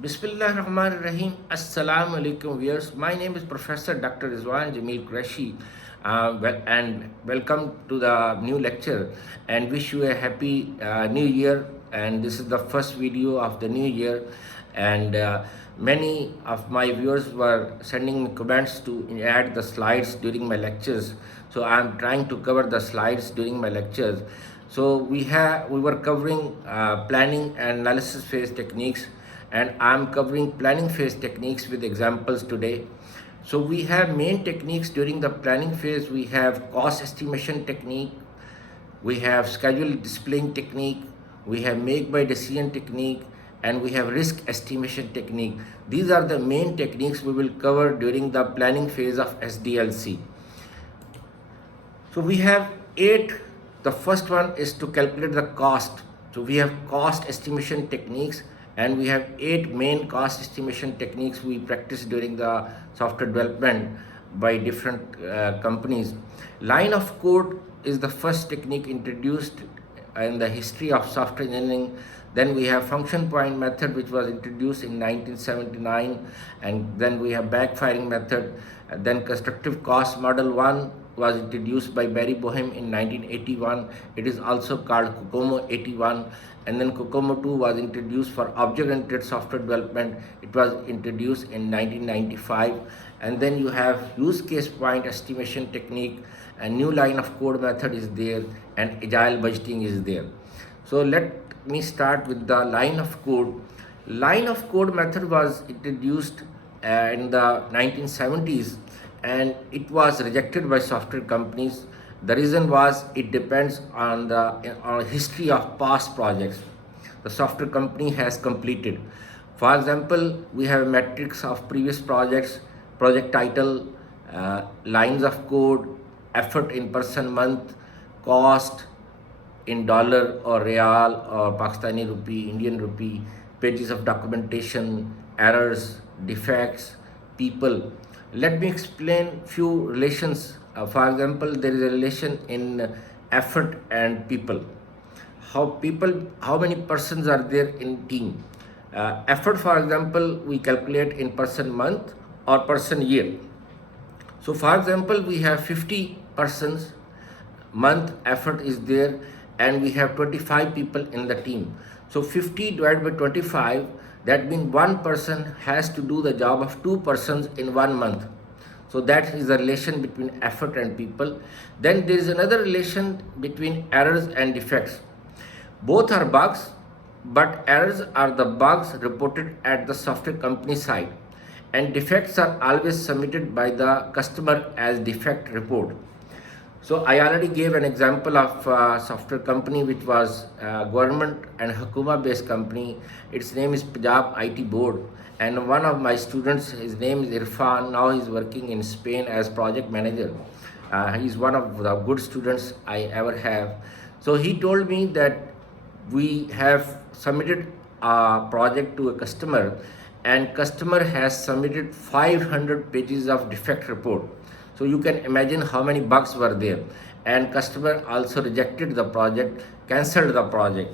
Bismillahirrahmanirrahim. Assalamu alaikum viewers. My name is Professor Dr. Rizwan Jamil Qureshi. And welcome to the new lecture and wish you a happy new year. And this is the first video of the new year. And many of my viewers were sending me comments to add the slides during my lectures. So I'm trying to cover the slides during my lectures. So we were covering planning and analysis phase techniques, and I'm covering planning phase techniques with examples today. So we have main techniques during the planning phase. We have cost estimation technique, we have schedule displaying technique, we have make by decision technique, and we have risk estimation technique. These are the main techniques we will cover during the planning phase of SDLC. So we have 8. The first one is to calculate the cost. So we have cost estimation techniques, and we have 8 main cost estimation techniques we practice during the software development by different companies. Line of code is the first technique introduced in the history of software engineering. Then we have function point method, which was introduced in 1979, and then we have backfiring method. And then constructive cost model 1 was introduced by Barry Boehm in 1981. It is also called COCOMO 81. And then COCOMO 2 was introduced for object-oriented software development. It was introduced in 1995. And then you have use case point estimation technique, a new line of code method is there, and agile budgeting is there. So let me start with the line of code. Line of code method was introduced in the 1970s, and it was rejected by software companies. The reason was it depends on the history of past projects the software company has completed. For example, we have metrics of previous projects, project title, lines of code, effort in person month, cost in dollar or real or Pakistani rupee, Indian rupee, pages of documentation, errors, defects, people. Let me explain few relations. For example, there is a relation in effort and people. How many persons are there in team? Effort, for example, we calculate in person month or person year. So for example, we have 50 persons, month effort is there, and we have 25 people in the team. So 50 divided by 25, that means one person has to do the job of two persons in 1 month. So that is the relation between effort and people. Then there is another relation between errors and defects. Both are bugs, but errors are the bugs reported at the software company side, and defects are always submitted by the customer as defect report. So I already gave an example of a software company which was government and Hakuma based company. Its name is Punjab IT Board, and one of my students, his name is Irfan. Now he's working in Spain as project manager. He's one of the good students I ever have. So he told me that we have submitted a project to a customer, and customer has submitted 500 pages of defect report. So you can imagine how many bugs were there, and customer also rejected the project, cancelled the project.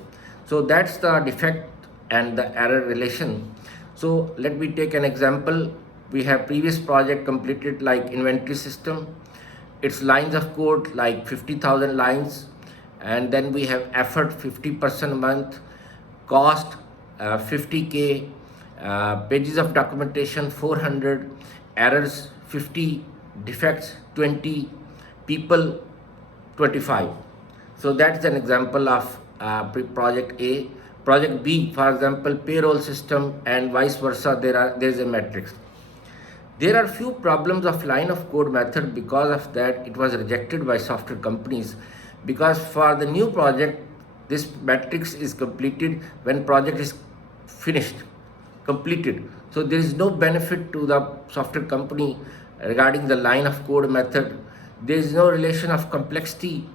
So that's the defect and the error relation. So let me take an example. We have previous project completed like inventory system. Its lines of code like 50,000 lines, and then we have effort 50% a month, cost 50k, pages of documentation 400, errors 50, defects 20, people 25. So that's an example of project A. Project B, for example, payroll system, and vice versa, there is a matrix. There are few problems of line of code method. Because of that, it was rejected by software companies, because for the new project, this matrix is completed when project is finished, completed. So there is no benefit to the software company regarding the line of code method. There is no relation of complexity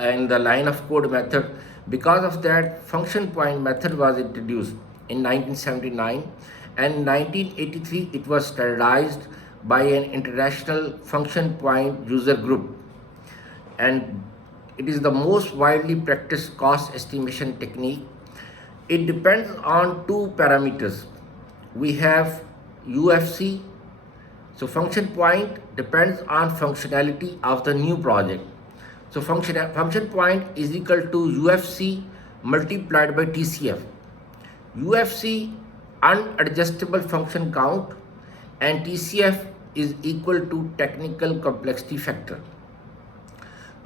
in the line of code method. Because of that, function point method was introduced in 1979, and in 1983 it was standardized by an international function point user group, and it is the most widely practiced cost estimation technique. It depends on two parameters. we have UFC. So function point depends on functionality of the new project. So function point is equal to UFC multiplied by TCF. UFC unadjustable function count and TCF is equal to technical complexity factor.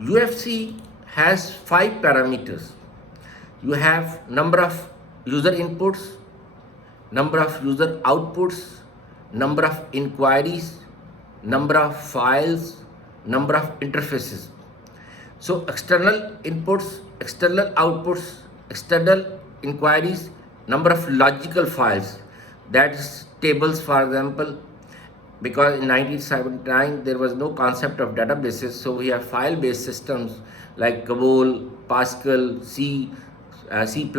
UFC has 5 parameters. You have number of user inputs, number of user outputs, number of inquiries, number of files, number of interfaces. So external inputs, external outputs, external inquiries, number of logical files, that is tables, for example, because in 1979 there was no concept of databases, so we have file based systems like COBOL, Pascal, C, C++.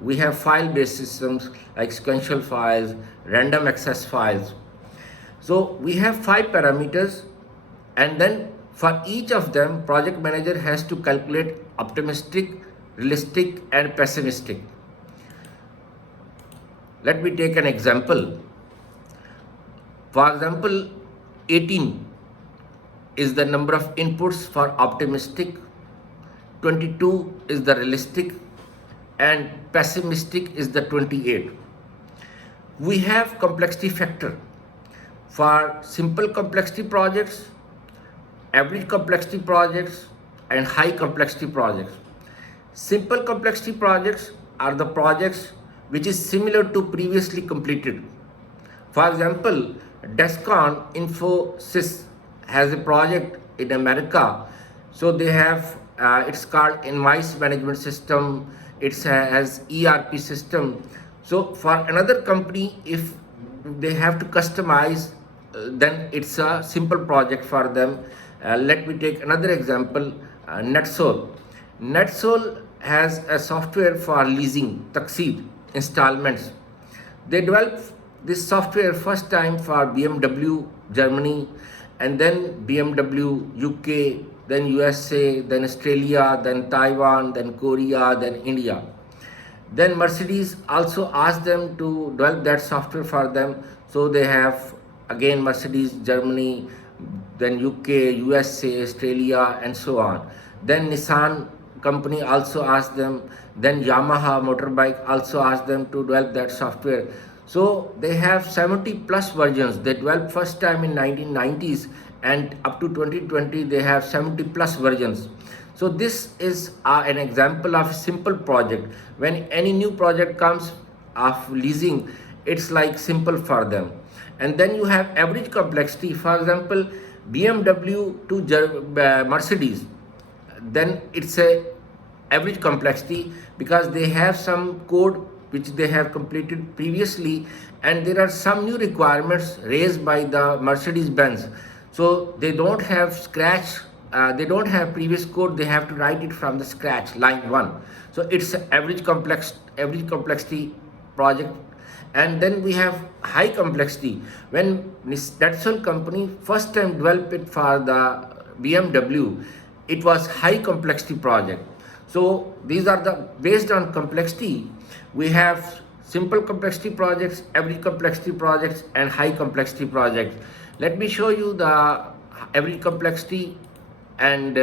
We have file based systems like sequential files, random access files. So we have 5 parameters, and then for each of them project manager has to calculate optimistic, realistic and pessimistic. Let me take an example. For example, 18 is the number of inputs for optimistic, 22 is the realistic, and pessimistic is the 28. We have complexity factor for simple complexity projects, average complexity projects, and high complexity projects. Simple complexity projects are the projects which is similar to previously completed. For example, Descon Infosys has a project in America. So they have, it's called invoice management system. It has ERP system. So for another company, if they have to customize, then it's a simple project for them. Let me take another example, NetSol. NetSol has a software for leasing, Taxid, installments. They developed this software first time for BMW Germany, and then BMW UK, then USA, then Australia, then Taiwan, then Korea, then India. Then Mercedes also asked them to develop that software for them. So they have again Mercedes Germany, then UK, USA, Australia, and so on. Then Nissan company also asked them. Then Yamaha motorbike also asked them to develop that software. So they have 70 plus versions. They developed first time in 1990s, and up to 2020 they have 70 plus versions. So this is an example of a simple project. When any new project comes of leasing, it's like simple for them. And then you have average complexity. For example, BMW to Mercedes, then it's a average complexity because they have some code which they have completed previously, and there are some new requirements raised by the Mercedes-Benz. So they don't have scratch, they don't have previous code, they have to write it from the scratch, line 1. So it's average complexity project. And then we have high complexity. When Netzel company first time developed it for the BMW, it was high complexity project. So these are the, based on complexity, we have simple complexity projects, average complexity projects, and high complexity projects. Let me show you the average complexity and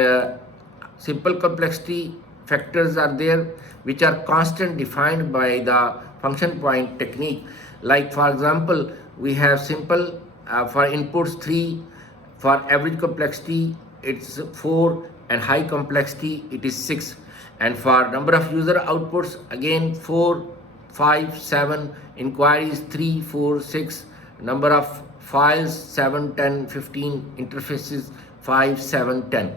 simple complexity factors are there, which are constant defined by the function point technique. Like for example, we have simple for inputs 3, for average complexity it's 4, and high complexity it is 6. And for number of user outputs, again 4, 5, 7, inquiries 3, 4, 6, number of files 7, 10, 15, interfaces 5, 7, 10.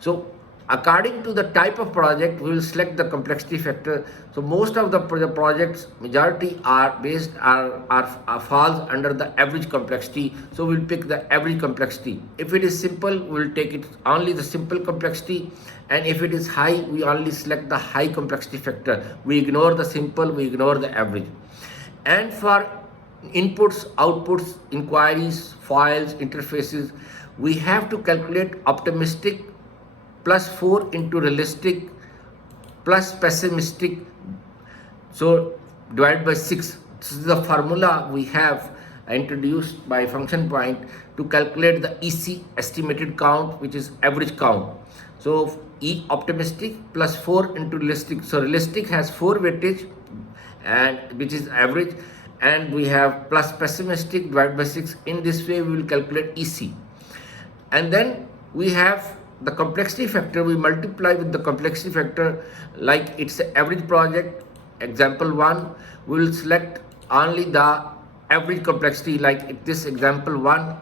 So according to the type of project, we will select the complexity factor. So most of the projects, majority are based are falls under the average complexity. So we'll pick the average complexity. If it is simple, we'll take it only the simple complexity, and if it is high, we only select the high complexity factor. We ignore the simple, we ignore the average. And for inputs, outputs, inquiries, files, interfaces, we have to calculate optimistic plus 4 into realistic plus pessimistic, so divided by 6. This is the formula we have introduced by function point to calculate the EC, estimated count, which is average count. So E optimistic plus 4 into realistic. So realistic has 4 weightage, and which is average, and we have plus pessimistic divided by 6. In this way we will calculate EC. And then we have the complexity factor. We multiply with the complexity factor like it's an average project. Example 1, we will select only the average complexity, like if this example 1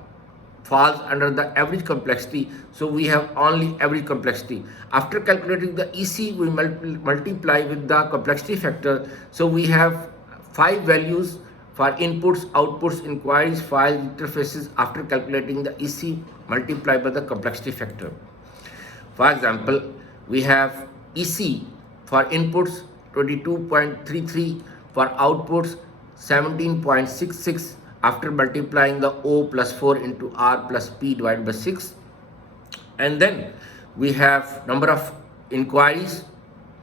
falls under the average complexity, so we have only average complexity. After calculating the EC, we multiply with the complexity factor, so we have 5 values for inputs, outputs, inquiries, files, interfaces. After calculating the EC, multiply by the complexity factor. For example, we have EC for inputs 22.33, for outputs 17.66. After multiplying the O plus 4 into R plus P divided by 6. And then we have number of inquiries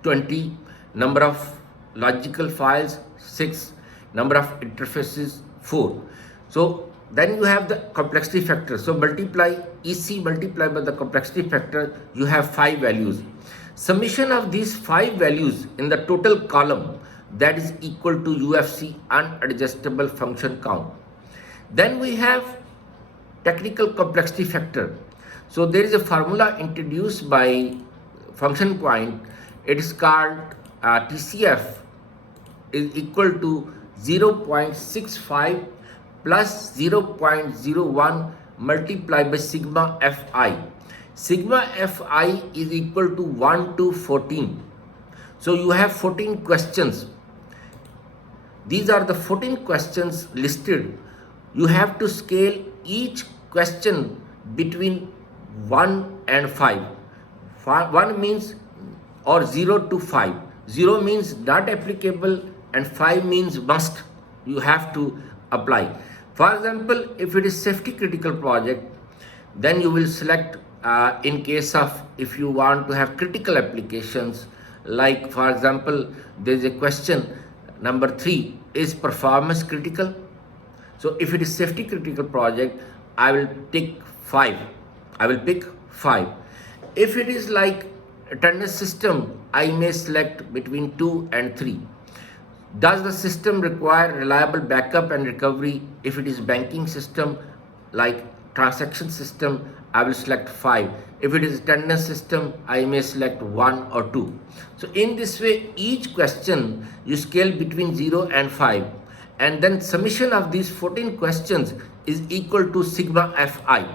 20, number of logical files 6, number of interfaces 4. So then you have the complexity factor. So multiply EC multiplied by the complexity factor, you have 5 values. Summation of these 5 values in the total column, that is equal to UFC, unadjustable function count. Then we have technical complexity factor. So there is a formula introduced by function point. It is called TCF is equal to 0.65 plus 0.01 multiplied by sigma Fi. Sigma Fi is equal to 1 to 14. So you have 14 questions. These are the 14 questions listed. You have to scale each question between 1 and 5. 1 means or 0 to 5. 0 means not applicable and 5 means must. You have to apply. For example, if it is safety critical project, then you will select in case of if you want to have critical applications, like for example, there is a question number 3, is performance critical? So if it is safety critical project, I will pick 5. If it is like attendance system, I may select between 2 and 3. Does the system require reliable backup and recovery? If it is banking system like transaction system, I will select 5. If it is attendance system, I may select 1 or 2. So in this way, each question you scale between 0 and 5, and then summation of these 14 questions is equal to sigma Fi.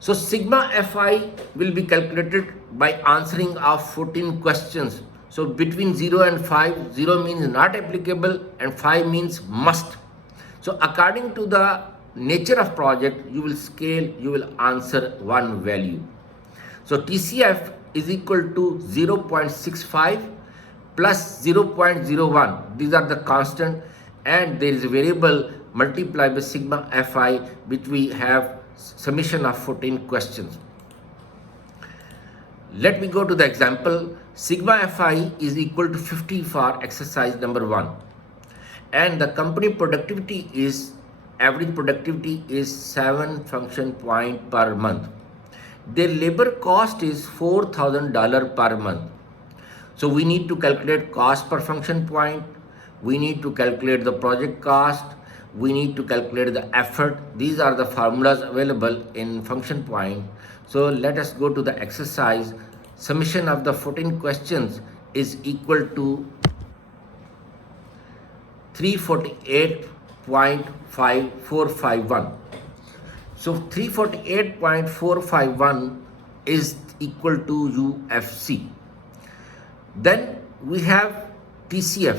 So sigma Fi will be calculated by answering of 14 questions. So between 0 and 5, 0 means not applicable and 5 means must. So according to the nature of project, you will scale, you will answer one value. So TCF is equal to 0.65 plus 0.01. These are the constant, and there is a variable multiplied by sigma Fi, which we have summation of 14 questions. Let me go to the example. Sigma Fi is equal to 50 for exercise number 1, and the company productivity is, average productivity is 7 function point per month. Their labor cost is $4,000 per month. So we need to calculate cost per function point, we need to calculate the project cost, we need to calculate the effort. These are the formulas available in function point. So let us go to the exercise. Summation of the 14 questions is equal to 348.451. So 348.451 is equal to UFC. Then we have TCF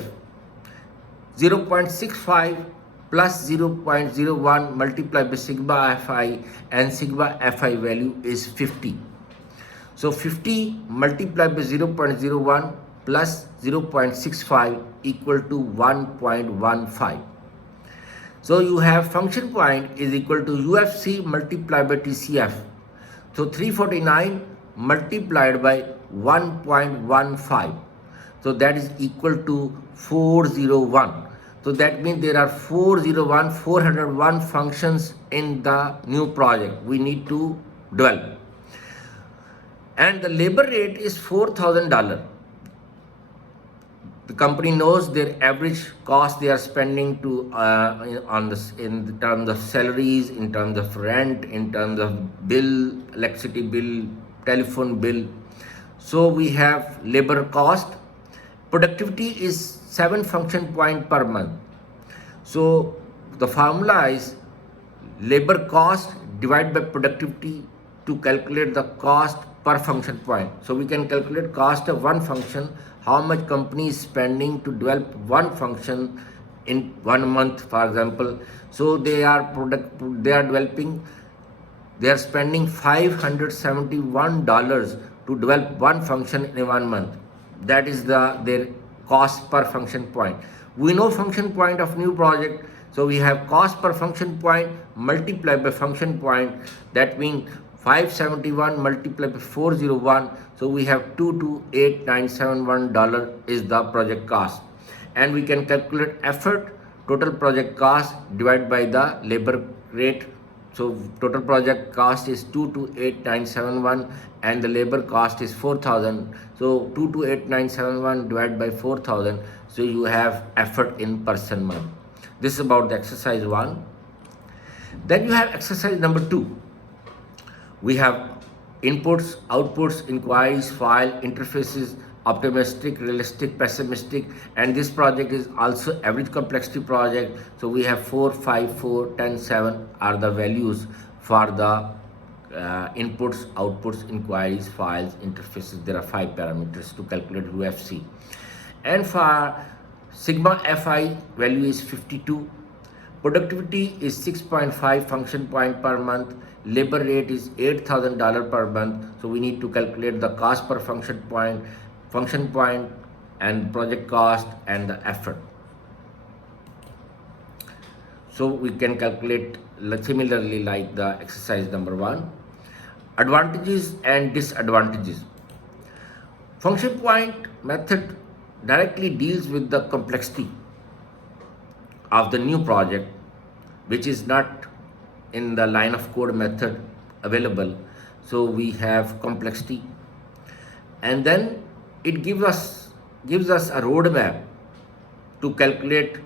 0.65 plus 0.01 multiplied by sigma Fi, and sigma Fi value is 50. So 50 multiplied by 0.01 plus 0.65 equal to 1.15. So you have function point is equal to UFC multiplied by TCF. So 349 multiplied by 1.15. So that is equal to 401. So that means there are 401 functions in the new project we need to develop. And the labor rate is $4,000. The company knows their average cost they are spending to on this in terms of salaries, in terms of rent, in terms of bill, electricity bill, telephone bill. So we have labor cost. Productivity is 7 function point per month. So the formula is labor cost divided by productivity to calculate the cost per function point. So we can calculate cost of one function, how much company is spending to develop one function in 1 month, for example. So they are spending $571 to develop one function in 1 month. That is their cost per function point. We know function point of new project, so we have cost per function point multiplied by function point. That means 571 multiplied by 401, so we have $228,971 is the project cost. And we can calculate effort, total project cost divided by the labor rate. So total project cost is 228,971 and the labor cost is 4,000. So 228,971 divided by 4,000. So you have effort in person month. This is about the exercise 1. Then you have exercise number 2. We have inputs, outputs, inquiries, file, interfaces, optimistic, realistic, pessimistic, and this project is also average complexity project. So we have 4, 5, 4, 10, 7 are the values for the inputs, outputs, inquiries, files, interfaces. There are 5 parameters to calculate UFC. And for sigma fi value is 52. Productivity is 6.5 function point per month. Labor rate is $8,000 per month. So we need to calculate the cost per function point, and project cost and the effort. So we can calculate similarly like the exercise number 1. Advantages and disadvantages. Function point method directly deals with the complexity of the new project, which is not in the line of code method available. So we have complexity, and then it gives us a roadmap to calculate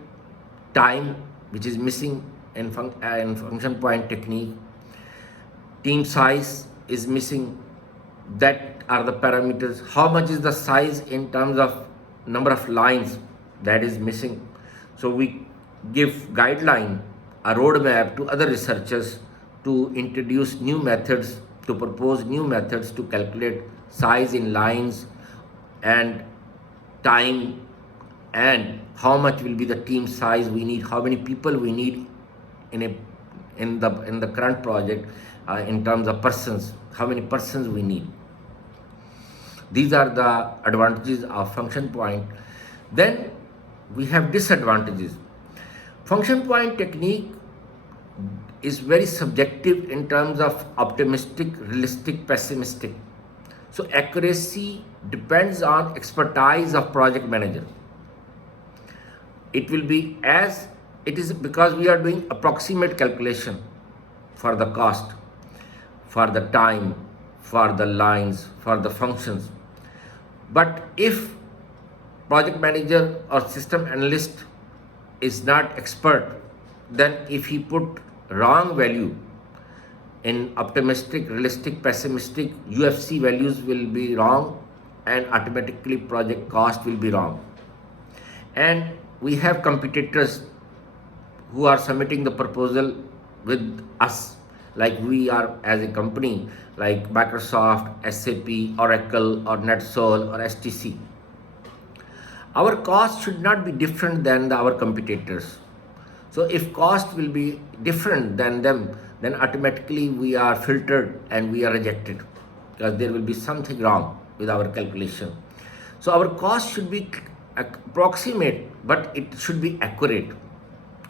time, which is missing in function point technique. Team size is missing. That are the parameters. How much is the size in terms of number of lines, that is missing. So we give guideline, a roadmap to other researchers to introduce new methods, to propose new methods to calculate size in lines and time, and how much will be the team size we need, how many people we need in the current project in terms of persons, how many persons we need. These are the advantages of function point. Then we have disadvantages. Function point technique is very subjective in terms of optimistic, realistic, pessimistic. So accuracy depends on expertise of project manager. It will be as it is, because we are doing approximate calculation for the cost, for the time, for the lines, for the functions. But if project manager or system analyst is not expert, then if he put wrong value in optimistic, realistic, pessimistic, UFC values will be wrong, and automatically project cost will be wrong. And we have competitors who are submitting the proposal with us, like we are as a company, like Microsoft, SAP, Oracle, or NetSol, or STC. Our cost should not be different than our competitors. So if cost will be different than them, then automatically we are filtered and we are rejected, because there will be something wrong with our calculation. So our cost should be approximate, but it should be accurate,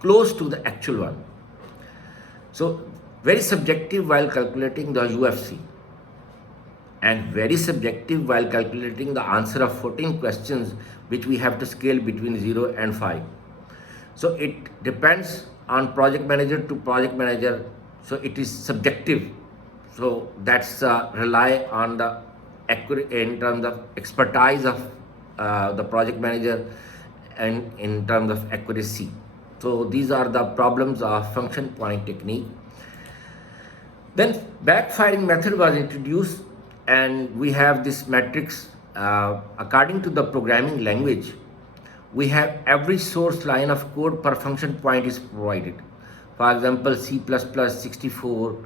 close to the actual one. So very subjective while calculating the UFC, and very subjective while calculating the answer of 14 questions, which we have to scale between 0 and 5. So it depends on project manager to project manager. So it is subjective. So that's rely on the accurate in terms of expertise of the project manager and in terms of accuracy. So these are the problems of function point technique. Then backfiring method was introduced, and we have this matrix. According to the programming language, we have every source line of code per function point is provided. For example, C++ 64,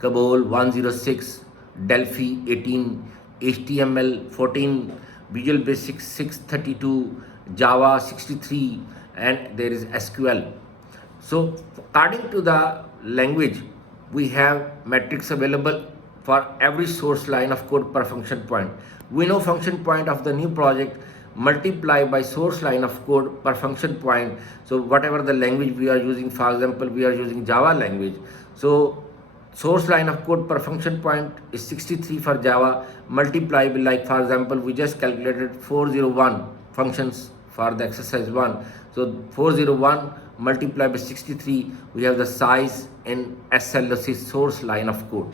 COBOL 106, Delphi 18, HTML 14, Visual Basic 632, Java 63, and there is SQL. So according to the language, we have metrics available for every source line of code per function point. We know function point of the new project multiply by source line of code per function point. So whatever the language we are using, for example, we are using Java language. So source line of code per function point is 63 for Java, multiply by, like for example, we just calculated 401 functions for the exercise 1. So 401 multiplied by 63, we have the size in SLOC, source line of code.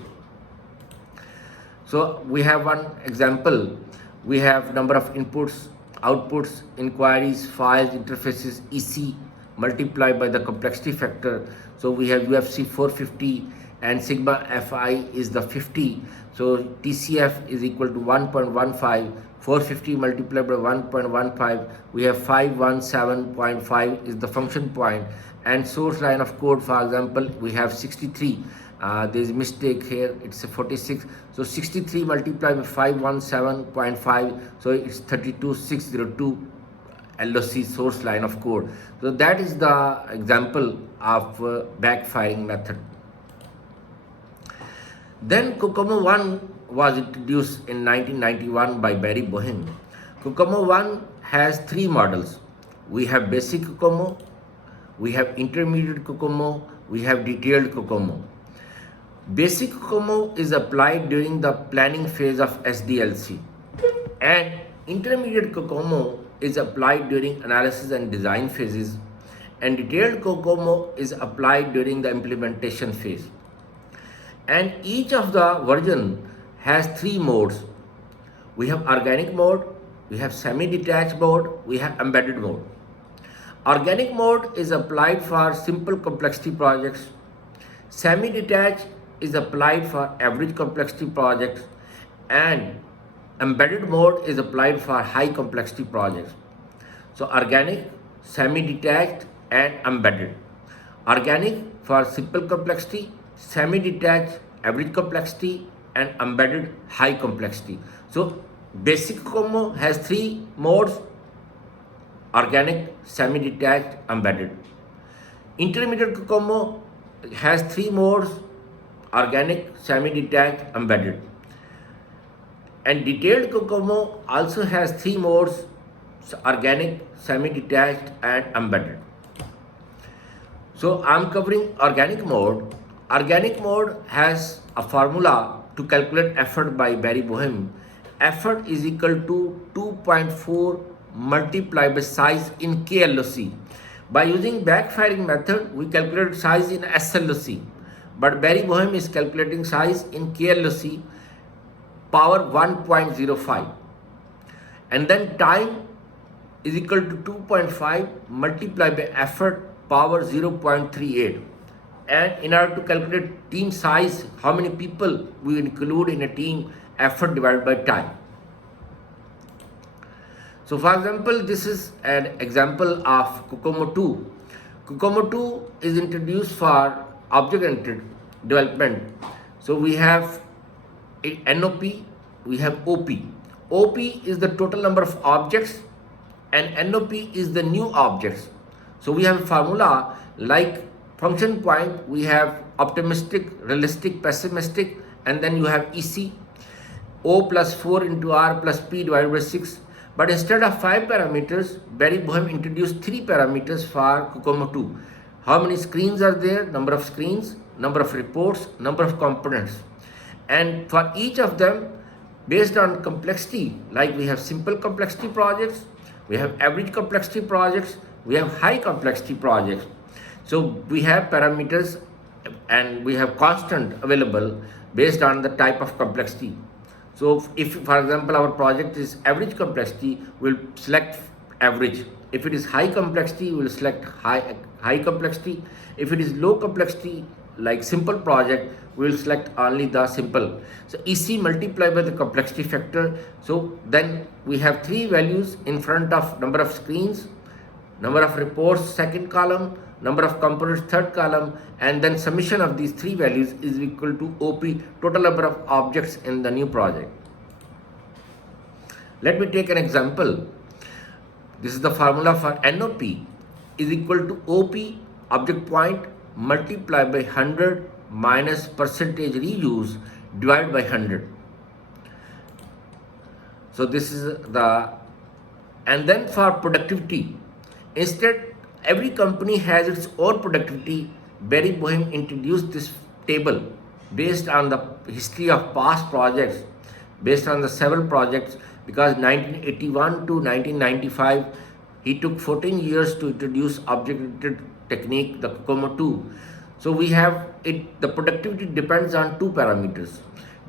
So we have one example. We have number of inputs, outputs, inquiries, files, interfaces, EC multiplied by the complexity factor. So we have UFC 450 and sigma fi is the 50. So TCF is equal to 1.15. 450 multiplied by 1.15, we have 517.5 is the function point, and source line of code, for example, we have 63. There is a mistake here, it's a 46. So 63 multiplied by 517.5, so it's 32602 LOC, source line of code. So that is the example of backfiring method. Then COCOMO 1 was introduced in 1991 by Barry Boehm. COCOMO 1 has three models. We have basic COCOMO, we have intermediate COCOMO, we have detailed COCOMO. Basic COCOMO is applied during the planning phase of SDLC, and intermediate COCOMO is applied during analysis and design phases, and detailed COCOMO is applied during the implementation phase. And each of the version has three modes. We have organic mode, we have semi-detached mode, we have embedded mode. Organic mode is applied for simple complexity projects. Semi-detached is applied for average complexity projects, and embedded mode is applied for high complexity projects. So organic, semi-detached and embedded. Organic for simple complexity, semi-detached average complexity, and embedded high complexity. So basic COCOMO has three modes: organic, semi-detached, embedded. Intermediate COCOMO has three modes: organic, semi-detached, embedded. And detailed COCOMO also has three modes: organic, semi-detached, and embedded. So I'm covering organic mode. Organic mode has a formula to calculate effort by Barry Boehm. Effort is equal to 2.4 multiplied by size in KLOC. By using backfiring method, we calculate size in SLOC, but Barry Boehm is calculating size in KLOC power 1.05, and then time is equal to 2.5 multiplied by effort power 0.38. And in order to calculate team size, how many people we include in a team, effort divided by time. So for example, this is an example of COCOMO 2. COCOMO 2 is introduced for object-oriented development. So we have NOP, we have OP. OP is the total number of objects, and NOP is the new objects. So we have a formula like function point, we have optimistic, realistic, pessimistic, and then you have EC, O plus 4 into R plus P divided by 6. But instead of 5 parameters, Barry Boehm introduced 3 parameters for COCOMO 2. How many screens are there? Number of screens, number of reports, number of components. And for each of them, based on complexity, like we have simple complexity projects, we have average complexity projects, we have high complexity projects. So we have parameters and we have constant available based on the type of complexity. So if for example our project is average complexity, we'll select average. If it is high complexity, we'll select high complexity. If it is low complexity, like simple project, we will select only the simple. So EC multiplied by the complexity factor. So then we have three values in front of number of screens, number of reports second column, number of components third column, and then summation of these three values is equal to OP, total number of objects in the new project. Let me take an example. This is the formula for NOP is equal to OP, object point, multiplied by 100 minus percentage reuse divided by 100. So this is the, and then for productivity, instead every company has its own productivity. Barry Boehm introduced this table based on the history of past projects, based on the several projects, because 1981 to 1995 he took 14 years to introduce object-oriented technique, the COCOMO 2. So we have it, the productivity depends on two parameters: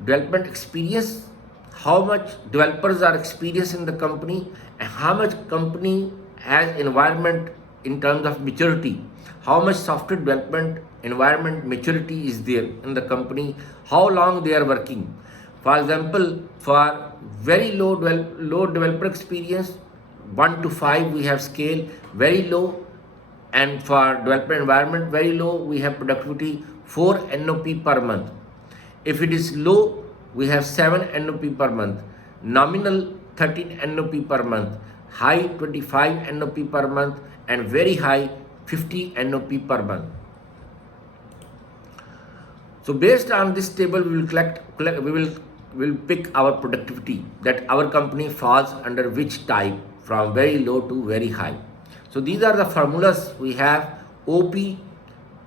development experience, how much developers are experienced in the company, and how much company has environment in terms of maturity, how much software development environment maturity is there in the company, how long they are working. For example, for very low developer experience, 1 to 5 we have scale very low, and for development environment very low we have productivity 4 NOP per month. If it is low, we have 7 NOP per month, nominal 13 NOP per month, high 25 NOP per month, and very high 50 NOP per month. So based on this table, we will pick our productivity, that our company falls under which type, from very low to very high. So these are the formulas we have. OP,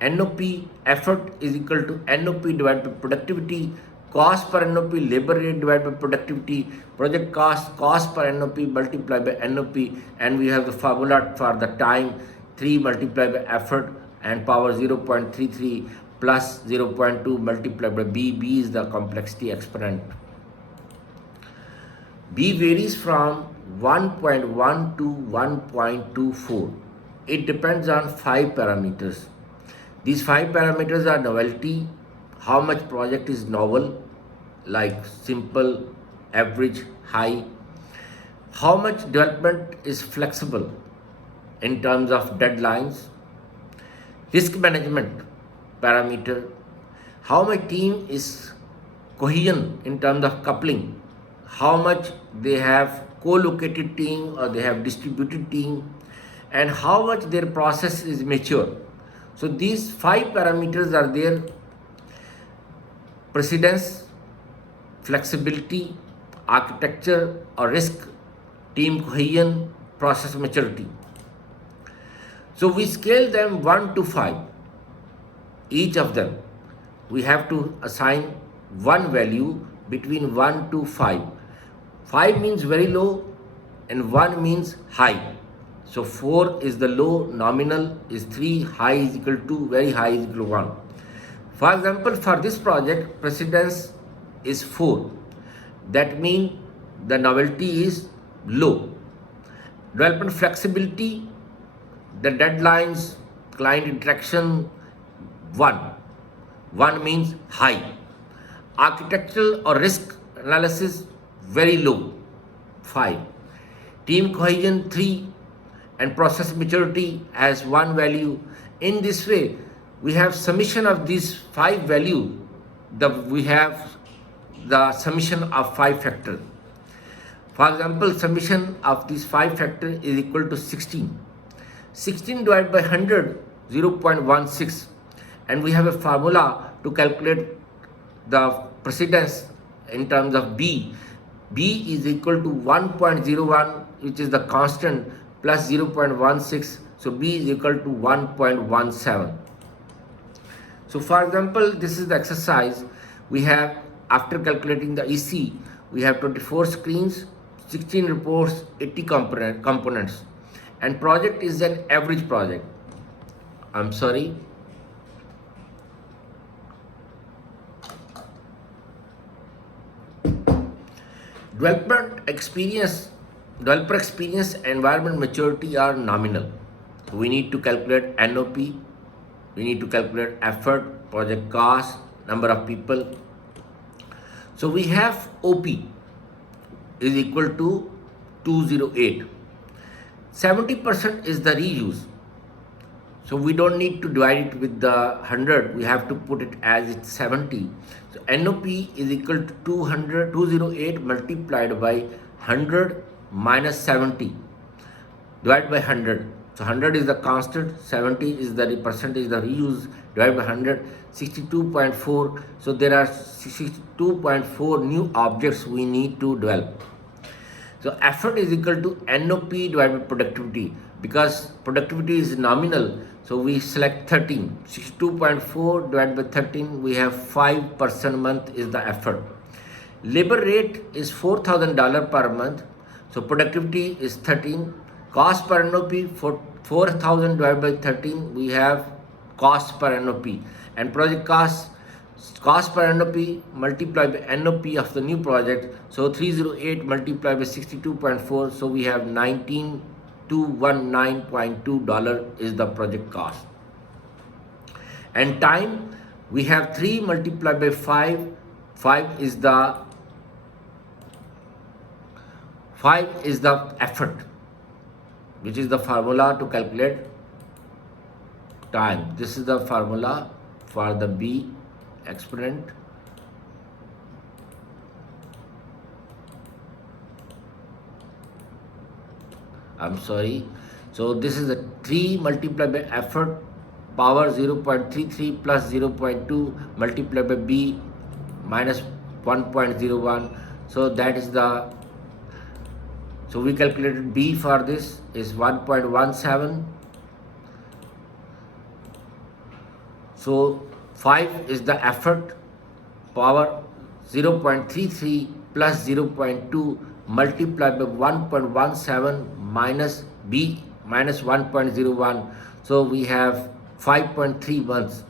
NOP, effort is equal to NOP divided by productivity, cost per NOP, labor rate divided by productivity, project cost per NOP multiplied by NOP, and we have the formula for the time, 3 multiplied by effort and power 0.33 plus 0.2 multiplied by B. B is the complexity exponent. B varies from 1.1 to 1.24. It depends on 5 parameters. These 5 parameters are novelty, how much project is novel, like simple, average, high, how much development is flexible in terms of deadlines, risk management parameter, how my team is cohesion in terms of coupling, how much they have co-located team or they have distributed team, and how much their process is mature. So these 5 parameters are there: precedence, flexibility, architecture or risk, team cohesion, process maturity. So we scale them 1 to 5. Each of them, we have to assign one value between 1 to 5. 5 means very low and 1 means high. So 4 is the low, nominal is 3, high is equal to, very high is equal to 1. For example, for this project, precedence is 4. That means the novelty is low. Development flexibility, the deadlines, client interaction, 1. 1 means high. Architectural or risk analysis, very low, 5. Team cohesion, 3. And process maturity has 1 value. In this way, we have summation of these 5 values. We have the summation of 5 factors. For example, summation of these 5 factors is equal to 16. 16 divided by 100, 0.16. And we have a formula to calculate the precedence in terms of B. B is equal to 1.01, which is the constant, plus 0.16. So B is equal to 1.17. So for example, this is the exercise. We have, after calculating the EC, we have 24 screens, 16 reports, 80 components. and project is an average project. I'm sorry. Developer experience, environment maturity are nominal. We need to calculate NOP, we need to calculate effort, project cost, number of people. So we have OP is equal to 208. 70% is the reuse. So we don't need to divide it with the 100. We have to put it as it's 70. So NOP is equal to 208 multiplied by 100 minus 70 divided by 100. So 100 is the constant, 70 is the percentage, the reuse, divided by 100, 62.4. So there are 62.4 new objects we need to develop. So effort is equal to NOP divided by productivity. Because productivity is nominal, so we select 13. 62.4 divided by 13, we have 5 per month is the effort. Labor rate is $4,000 per month. So productivity is 13. Cost per NOP for 4,000 divided by 13, we have cost per NOP. And project cost per NOP multiplied by NOP of the new project. So 308 multiplied by 62.4, so we have $19,219.2 is the project cost. And time, we have 3 multiplied by 5. 5 is the effort, which is the formula to calculate time. This is the formula for the B exponent. I'm sorry. So this is a 3 multiplied by effort power 0.33 plus 0.2 multiplied by B minus 1.01. So that is the, so we calculated B for this is 1.17. So 5 is the effort power 0.33 plus 0.2 multiplied by 1.17 minus B minus 1.01. So we have 5.3 months.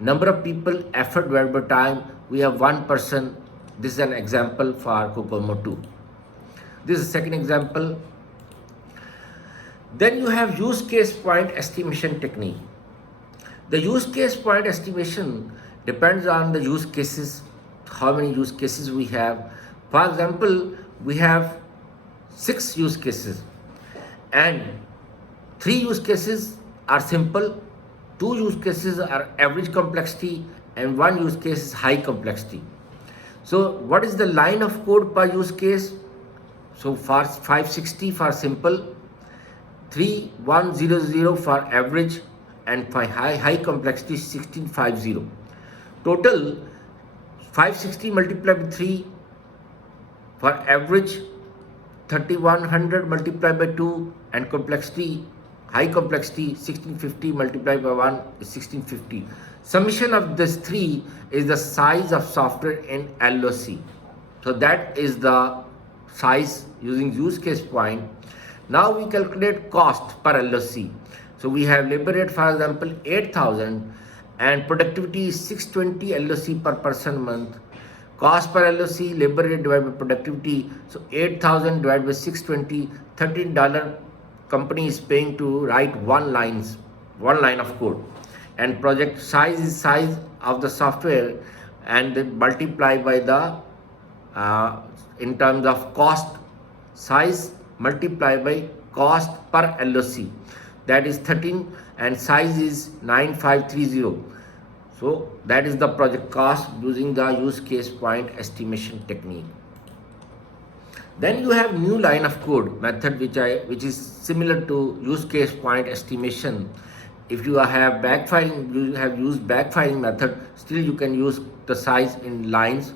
Number of people, effort divided by time, we have 1 person. This is an example for COCOMO 2. This is the second example. Then you have use case point estimation technique. The use case point estimation depends on the use cases, how many use cases we have. For example, we have 6 use cases and 3 use cases are simple, 2 use cases are average complexity and 1 use case is high complexity. So what is the line of code per use case? So for 560 for simple, 3100 for average, and for high complexity 1650. Total 560 multiplied by 3 for average, 3100 multiplied by 2, and complexity, high complexity 1650 multiplied by 1 is 1650. Summation of this 3 is the size of software in LOC. So that is the size using use case point. Now we calculate cost per LOC. So we have labor rate, for example, 8,000 and productivity is 620 LOC per person month. Cost per LOC, labor rate divided by productivity. So 8,000 divided by 620, $13 company is paying to write one line of code. And project size is size of the software and then multiply by the in terms of cost size multiply by cost per LOC. That is 13 and size is 9530. So that is the project cost using the use case point estimation technique. Then you have new line of code method which is similar to use case point estimation. If you have backfiling, you have used backfiling method, still you can use the size in lines.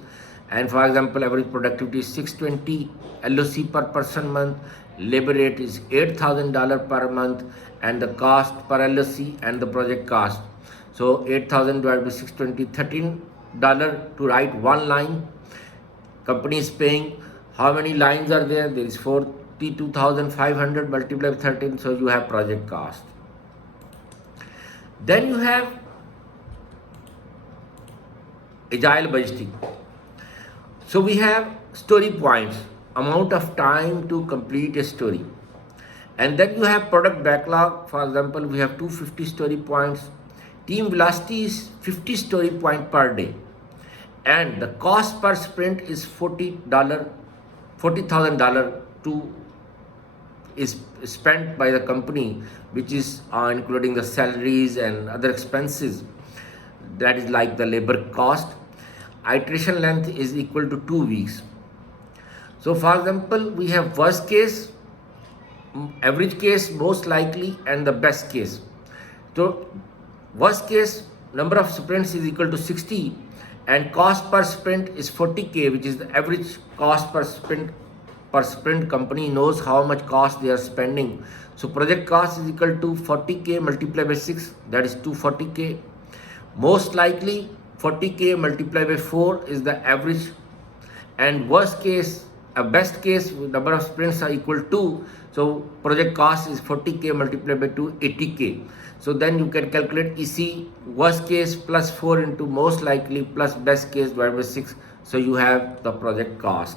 And for example, average productivity is 620 LOC per person month, labor rate is $8,000 per month, and the cost per LOC and the project cost. So 8,000 divided by 620, $13 to write one line. Company is paying, how many lines are there? There is 4 42,500 multiplied by 13, so you have project cost. Then you have agile budgeting. So we have story points, amount of time to complete a story. And then you have product backlog. For example, we have 250 story points. Team velocity is 50 story point per day. And the cost per sprint is $40,000 to is spent by the company, which is including the salaries and other expenses. That is like the labor cost. Iteration length is equal to 2 weeks. So for example, we have worst case, average case, most likely, and the best case. So worst case, number of sprints is equal to 60 and cost per sprint is 40K, which is the average cost per sprint. Per sprint, company knows how much cost they are spending. So project cost is equal to 40K multiplied by 6, that is 240K. Most likely 40K multiplied by 4 is the average, and worst case, best case, number of sprints are equal to, so project cost is 40K multiplied by 2, 80K. So then you can calculate EC, worst case plus 4 into most likely plus best case divided by 6, so you have the project cost.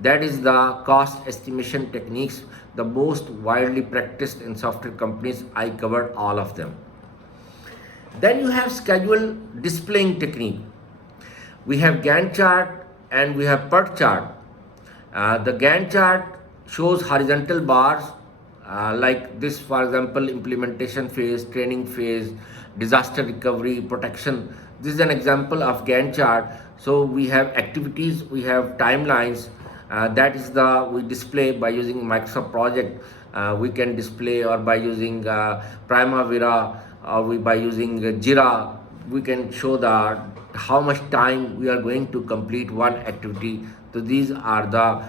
That is the cost estimation techniques, the most widely practiced in software companies. I covered all of them. Then you have schedule displaying technique. We have Gantt chart and we have PERT chart. The Gantt chart shows horizontal bars like this, for example, implementation phase, training phase, disaster recovery, protection. This is an example of Gantt chart. So we have activities, we have timelines. That is we display by using Microsoft Project. We can display, or by using Primavera, or by using Jira, we can show how much time we are going to complete one activity. So these are the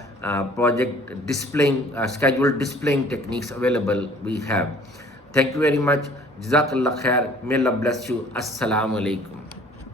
project displaying, schedule displaying techniques available we have. Thank you very much. Jazakallah khair. May Allah bless you. Assalamu alaikum.